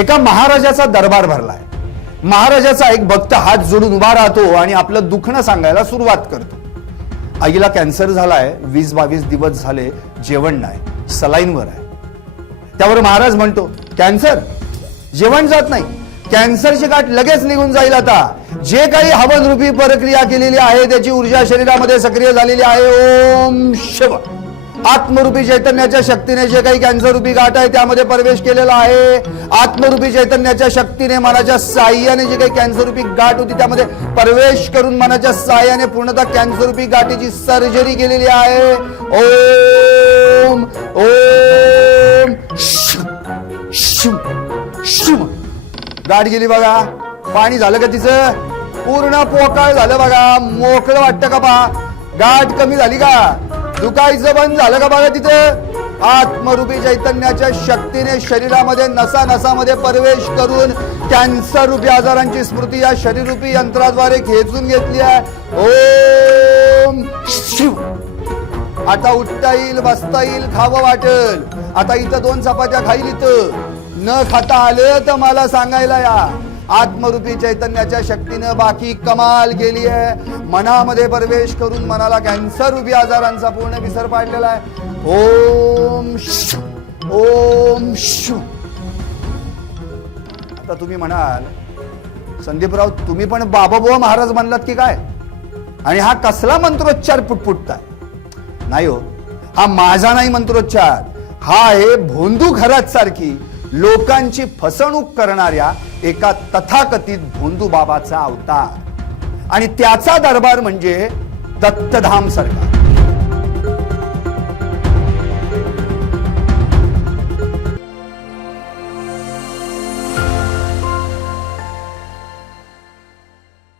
एका महाराजाचा दरबार भरलाय. महाराजाचा एक भक्त हात जोडून उभा राहतो आणि आपलं दुखणं सांगायला सुरुवात करतो. आईला कॅन्सर झालाय, 20-22 दिवस झाले जेवण नाही, सलाईनवर आहे. त्यावर महाराज म्हणतो, कॅन्सर जेवण जात नाही, कॅन्सरची गाठ लगेच निघून जाईल. आता जे काही हवन रूपी प्रक्रिया केलेली आहे त्याची ऊर्जा शरीरामध्ये सक्रिय झालेली आहे. ओम शिव. आत्मरूपी चैतन्याच्या शक्तीने जे काही कॅन्सर रूपी गाठ आहे त्यामध्ये प्रवेश केलेला आहे. आत्मरूपी चैतन्याच्या शक्तीने मनाच्या साह्याने जे काही कॅन्सर रूपी गाठ होती त्यामध्ये प्रवेश करून मनाच्या साह्याने पूर्णतः कॅन्सर रूपी गाठीची सर्जरी केलेली आहे. ओम ओम शिव शिव शिव. गाठ गेली बघा. पाणी झालं का तिचं? पूर्ण पोकळ झालं बघा. मोकळं वाटतं का पहा? गाठ कमी झाली का? दुखायचं बंद झालं का बघा तिथं? आत्मरूपी चैतन्याच्या शक्तीने शरीरामध्ये नसा नसामध्ये प्रवेश करून कॅन्सर रूपी आजारांची स्मृती या शरीररूपी यंत्राद्वारे खेचून घेतली आहे. ओम शिव. आता उठता येईल, बसता येईल, खावं वाटेल. आता इथं 2 चपात्या खाईल. इथं न खाता आले तर मला सांगायला या. आत्मरूपी चैतन्याच्या शक्तीनं बाकी कमाल केली आहे. मनामध्ये प्रवेश करून मनाला कॅन्सर रूपी आजारांचा पूर्ण विसर पाडलेला आहे. ओम शिव ओम शिव. आता तुम्ही म्हणाल, संदीपराव तुम्ही पण बाबाबुवा महाराज म्हणलात की काय? आणि हा कसला मंत्रोच्चार पुटपुटताय? नाही हो, हा माझा नाही मंत्रोच्चार. हा आहे भोंदू खरात सारखी लोकांची फसवणूक करणाऱ्या एका तथाकथित भोंदू बाबाचा अवतार. आणि त्याचा दरबार म्हणजे दत्तधाम सरकार.